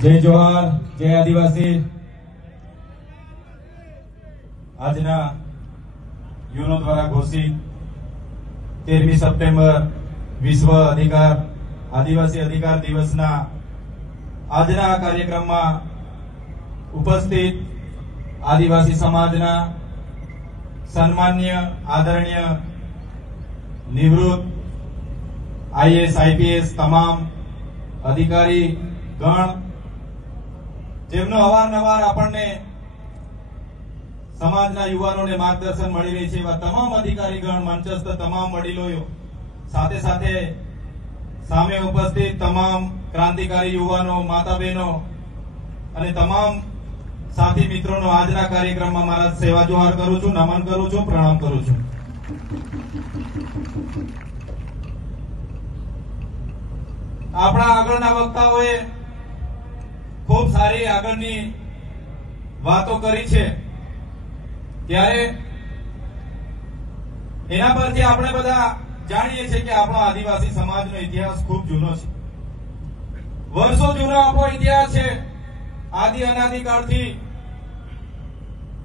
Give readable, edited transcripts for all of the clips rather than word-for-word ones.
जय जोहार, जय आदिवासी। આજના યુનો દ્વારા ઘોષિત 13મી સપ્ટેમ્બર વિશ્વ આદિવાસી અધિકાર દિવસના આજના આ કાર્યક્રમમાં ઉપસ્થિત આદિવાસી સમાજના સન્માનીય આદરણીય નિવૃત્ત આઈએએસ આઈપીએસ તમામ અધિકારી ગણ જેમનો અવારનવાર આપણને સમાજના યુવાનોને માર્ગદર્શન મળી રહી છે એવા તમામ અધિકારીગણ, મંચસ્થ તમામ વડીલો, સાથે સાથે સામે ઉપસ્થિત તમામ ક્રાંતિકારી યુવાનો, માતા બહેનો અને તમામ સાથી મિત્રોનો આજના કાર્યક્રમમાં મારા સેવા જોહાર કરું છું, નમન કરું છું, પ્રણામ કરું છું। આપણા આગળના વક્તાઓએ ખૂબ સારી આગળની વાતો કરી છે, ત્યારે એના પરથી આપણે બધા જાણીએ છીએ કે આપણો આદિવાસી સમાજનો ઇતિહાસ ખૂબ જૂનો છે, વર્ષો જૂનો આપણો ઇતિહાસ છે। આદિ અનાદિકાળથી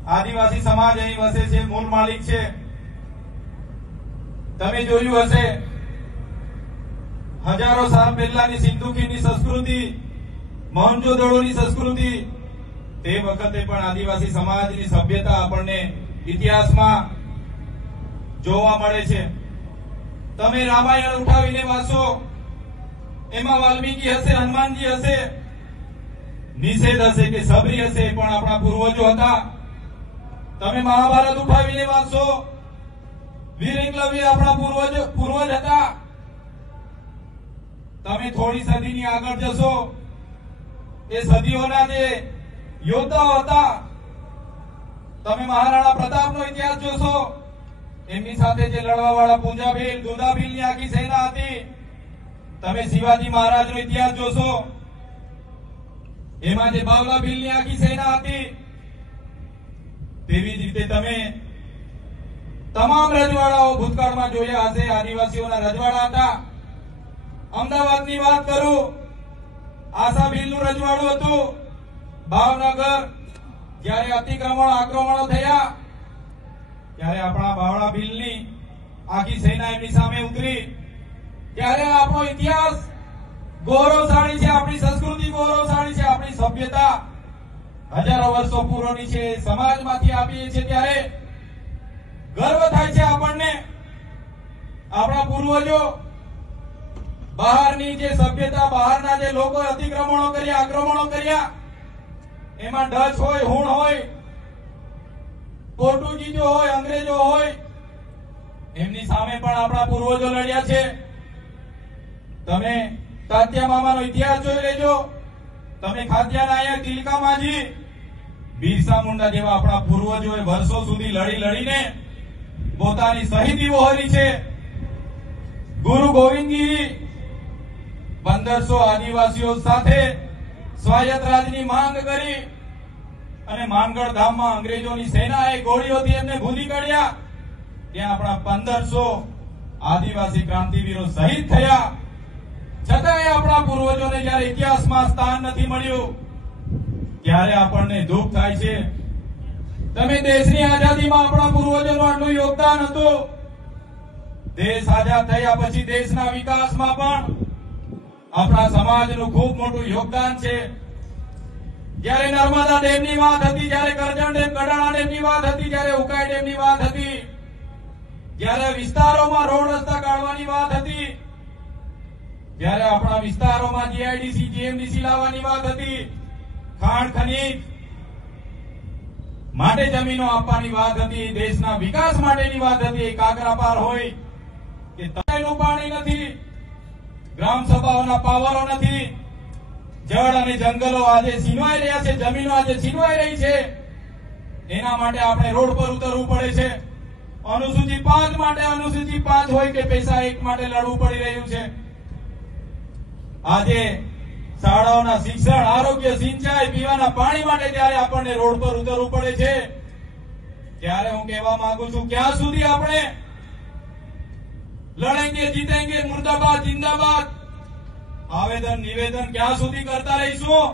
આદિવાસી સમાજ અહીં વસે છે, મૂળ માલિક છે। તમે જોયું હશે હજારો સાલ પહેલાની સિંધુકીની સંસ્કૃતિ, મોહેંજો-દડોની સંસ્કૃતિ, તે વખતે પણ આદિવાસી સમાજની સભ્યતા આપણને ઇતિહાસમાં જોવા મળે છે। તમે રામાયણ ઉઠાવીને વાંચો, એમાં વાલ્મીકી હશે, હનુમાનજી હશે, નિષેધ હશે કે સબરી હશે, પણ આપણા પૂર્વજો હતા। તમે મહાભારત ઉઠાવીને વાંચો, વીર એકલવ્ય આપણા પૂર્વજ હતા। તમે થોડી સદીની આગળ જશો, એ સદીઓના જે યોદ્ધાઓ હતા, તમે મહારાણા પ્રતાપનો ઇતિહાસ જોશો, એમની સાથે જે લડવાવાળા પૂંજાભીલ, દુધાભીલની આખી સેના હતી। તમે શિવાજી મહારાજનો ઇતિહાસ જોશો, એમાં જે બાવલા ભીલની આખી સેના હતી। તેવી જ રીતે તમે તમામ રજવાડાઓ ભૂતકાળમાં જોયા હશે, આદિવાસીઓના રજવાડા હતા। અમદાવાદની વાત કરું, આશા ભીલનું રજવાડું હતું। ભાવનગર જ્યારે આક્રમણો થયા, ત્યારે આપણા બાવળા ભીલની આખી સેના એમની સામે ઉતરી। ત્યારે આપણો ઇતિહાસ ગૌરવશાળી છે, આપણી સંસ્કૃતિ ગૌરવશાળી છે, આપણી સભ્યતા હજારો વર્ષો પૂર્વની છે, સમાજમાંથી આપીએ છીએ ત્યારે ગર્વ થાય છે આપણને। આપણા પૂર્વજો બહારની જે સભ્યતા, બહારના જે લોકો આક્રમણો કર્યા, એમાં ડચ હોય, હુણ હોય, પોર્ટુગીઝો હોય, અંગ્રેજો હોય, એમની સામે પણ આપણા પૂર્વજો લડ્યા છે। તમે તાત્યા મામાનો ઇતિહાસ જોઈ લેજો, તમે ખાદ્યા નાયક, તિલકા માજી, બિરસા મુંડા જેવા આપણા પૂર્વજોએ વર્ષો સુધી લડીને પોતાની શહીદી વહોરી છે। ગુરુ ગોવિંદગીરી 1500 આદિવાસીઓ સાથે સ્વાયત્ત રાજની માંગ કરી અને માનગઢ ધામમાં અંગ્રેજોની સેનાએ ગોળીઓથી એમને ભૂલી કાઢ્યા। ત્યાં આપણા 1500 આદિવાસી ક્રાંતિવીરો શહીદ થયા, છતાંય આપણા પૂર્વજોને જયારે ઇતિહાસમાં સ્થાન નથી મળ્યું, ત્યારે આપણને દુઃખ થાય છે। તમે દેશની આઝાદીમાં આપણા પૂર્વજોનું આટલું યોગદાન હતું, દેશ આઝાદ થયા પછી દેશના વિકાસમાં પણ આપણા સમાજનું ખૂબ મોટું યોગદાન છે। જ્યારે નર્મદા ડેમની વાત હતી, જ્યારે કરજણ ડેમ, કડાણા ડેમની વાત હતી, જ્યારે ઉકાઈ ડેમની વાત હતી, જ્યારે વિસ્તારોમાં રોડ રસ્તા કાઢવાની વાત હતી, જ્યારે આપણા વિસ્તારોમાં જીઆઈડીસી, જીએમડીસી લાવવાની વાત હતી, ખાણ ખનીજ માટે જમીનો આપવાની વાત હતી, દેશના વિકાસ માટેની વાત હતી, કાકરાપાર હોય કે તળાવનું પાણી નથી, ગ્રામ સભાઓના પાવરો નથી, જળ અને જંગલો આજે છીનવાઈ રહ્યા છે, જમીનો આજે છીનવાઈ રહી છે, એના માટે આપણે રોડ પર ઉતરવું પડે છે। અનુસૂચિ 5 માટે, અનુસૂચિ 5 હોય કે પૈસા 1 માટે લડવું પડી રહ્યું છે। આજે શાળાઓના શિક્ષણ, આરોગ્ય, સિંચાઈ, પીવાના પાણી માટે જ્યારે આપણને રોડ પર ઉતરવું પડે છે, ત્યારે હું કહેવા માંગુ છું, ક્યાં સુધી આપણે લડેંગે, જીતેંગે, મુર્દાબાદ, जिंदाबाद। આવેદન નિવેદન ક્યાં સુધી કરતા રહીશું?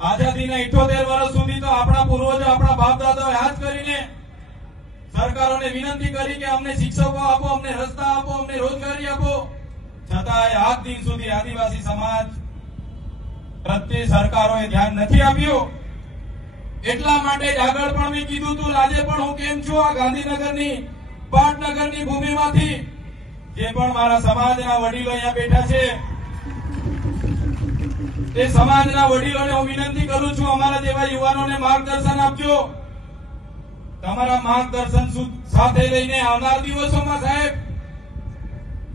આઝાદીના 78 વર્ષ સુધી તો આપણા પૂર્વજો આપણા બાપ દાદાઓએ આ જ કરીને સરકારોને વિનંતી કરી કે અમને શિક્ષકો આપો, અમને રસ્તા આપો, અમને રોજગારી આપો. છતાંય આજ દિન સુધી આદિવાસી સમાજ પ્રત્યે સરકારોએ ધ્યાન નથી આપ્યું. એટલા માટે જ આગળ પણ મેં કીધું હતું, આજે પણ હું કેમ છું, આ ગાંધીનગરની પાટનગરની ભૂમિમાંથી જે પણ મારા સમાજના વડીલો અહીંયા બેઠા છે તે સમાજના વડીલોને હું વિનંતી કરું છું, અમારા જેવા યુવાનોને માર્ગદર્શન આપજો. તમારા માર્ગદર્શન સાથે લઈને આવનાર દિવસોમાં સાહેબ,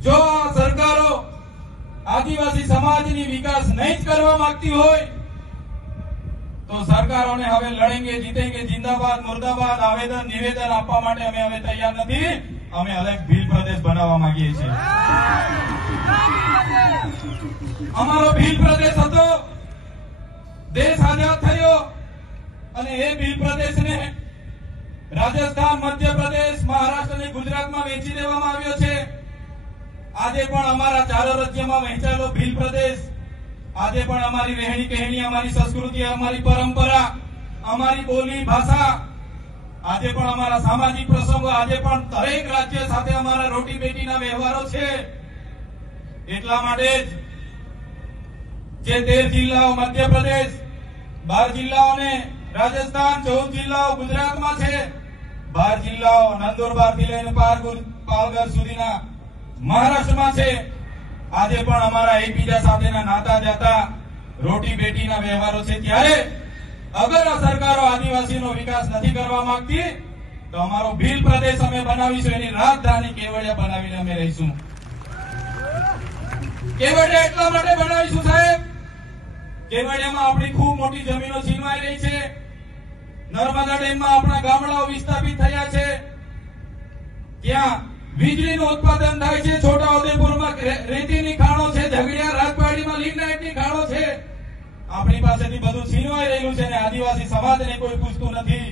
જો આ સરકારો આદિવાસી સમાજની વિકાસ નહીં જ કરવા માંગતી હોય તો સરકારોને હવે લડેંગે જીતેંગે જિંદાબાદ મુર્દાબાદ આવેદન નિવેદન આપવા માટે અમે હવે તૈયાર નથી. અમે અલગ ભીલ પ્રદેશ બનાવવા માંગીએ છીએ. અમારો ભીલ પ્રદેશ હતો, દેશ આઝાદ થયો અને એ ભીલ પ્રદેશને રાજસ્થાન, મધ્યપ્રદેશ, મહારાષ્ટ્ર અને ગુજરાતમાં વેચી દેવામાં આવ્યો છે. આજે પણ અમારા ચારો રાજ્યમાં વહેંચાયેલો ભીલ પ્રદેશ આજે પણ અમારી રહેણી કહેણી, અમારી સંસ્કૃતિ, અમારી પરંપરા, અમારી બોલી ભાષા, આજે પણ અમારા સામાજિક પ્રસંગો, આજે પણ દરેક રાજ્ય સાથે અમારા રોટી બેટીના વ્યવહારો છે. એટલા માટે જ જે 13 જિલ્લાઓ મધ્યપ્રદેશ, 12 જિલ્લાઓને રાજસ્થાન, 14 જિલ્લાઓ ગુજરાતમાં છે, 12 જિલ્લાઓ નંદુરબારથી લઈને પાલઘર સુધીના મહારાષ્ટ્રમાં છે. આજે પણ અમારા એકબીજા સાથેના નાતા જાતા રોટી બેટીના વ્યવહારો છે. ત્યારે અગર આ સરકારો આદિવાસીનો વિકાસ નથી કરવા માંગતી તો અમારો ભીલ પ્રદેશ અમે બનાવીશું, એની રાજધાની કેવડિયા બનાવીને અમે રહીશું. કેવડિયા એટલા માટે બનાવીશું સાહેબ, કેવડિયામાં આપણી ખૂબ મોટી જમીનો છીનવાઈ રહી છે. નર્મદા ડેમમાં આપણા ગામડાઓ વિસ્થાપિત થયા છે. ત્યાં વીજળીનું ઉત્પાદન થાય છે. છોટાઉદેપુરમાં રેતીની ખાણો છે, ઝઘડિયા રાજવાડીમાં લિગ્નાઇટની ખાણો છે. આપણી પાસેથી બધું છીનવાઈ રહેલું છે અને આદિવાસી સમાજને કોઈ પૂછતું નથી.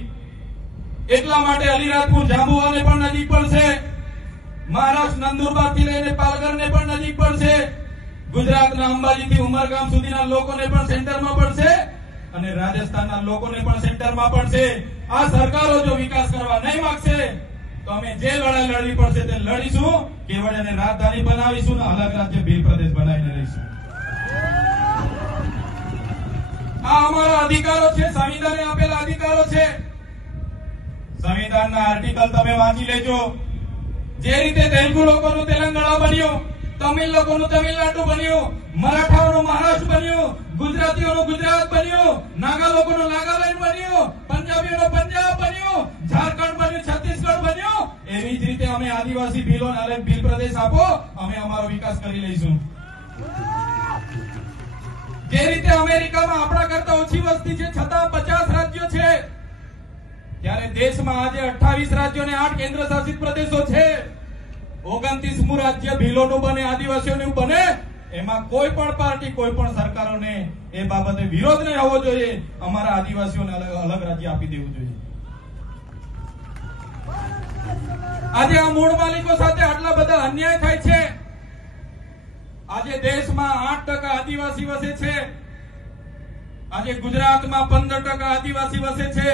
એટલા માટે અલીરાજપુર જાંબુવાને પણ નજીક પડશે, મહારાષ્ટ્ર નંદુરબારથી લઈને પાલઘરને પણ નજીક પડશે, ગુજરાતના અંબાજીથી ઉમરગામ સુધીના લોકોને પણ સેન્ટરમાં પડશે અને રાજસ્થાનના લોકોને પણ સેન્ટરમાં પડશે. આ સરકારો જો વિકાસ કરવા નહીં માંગશે તો અમે જે લડાઈ લડવી પડશે તે લડીશું. કેવડિયાને રાજધાની બનાવીશું અને અલગ રાજ્ય ભીલ પ્રદેશ બનાવીને રહીશું. આ અમારા અધિકારો છે, સંવિધાને આપેલા અધિકારો છે. સંવિધાનના આર્ટિકલ તમે વાંચી લેજો. જે રીતે તેલુગુ લોકોનું તેલંગાણા બન્યું, તમિલ લોકોનું તમિલનાડુ બન્યું, મરાઠાઓનું મહારાષ્ટ્ર બન્યું, ગુજરાતીઓનું ગુજરાત બન્યું, નાગા લોકોનું નાગાલેન્ડ બન્યું, પંજાબીઓનું પંજાબ બન્યું, ઝારખંડ બન્યું, છત્તીસગઢ બન્યું, એવી જ રીતે અમે આદિવાસી ભીલોને અલગ ભીલ પ્રદેશ આપો, અમે અમારો વિકાસ કરી લઈશું. જે રીતે અમેરિકામાં આપણા કરતા ઓછી વસ્તી છે છતાં 50 રાજ્યો છે, ત્યારે દેશમાં આજે 28 રાજ્યો અને 8 કેન્દ્ર શાસિત પ્રદેશો છે. 29મું રાજ્ય ભીલોનું બને, આદિવાસીઓનું બને, એમાં કોઈ પણ પાર્ટી, કોઈ પણ સરકારોને એ બાબતે વિરોધ નહીં હોવો જોઈએ. અમારા આદિવાસીઓને અલગ રાજ્ય આપી દેવું જોઈએ. આજે આ મૂળ માલિકો સાથે આટલા બધા અન્યાય થાય છે. આજે દેશમાં 8% આદિવાસી વસે છે. આજે ગુજરાતમાં 15% આદિવાસી વસે છે.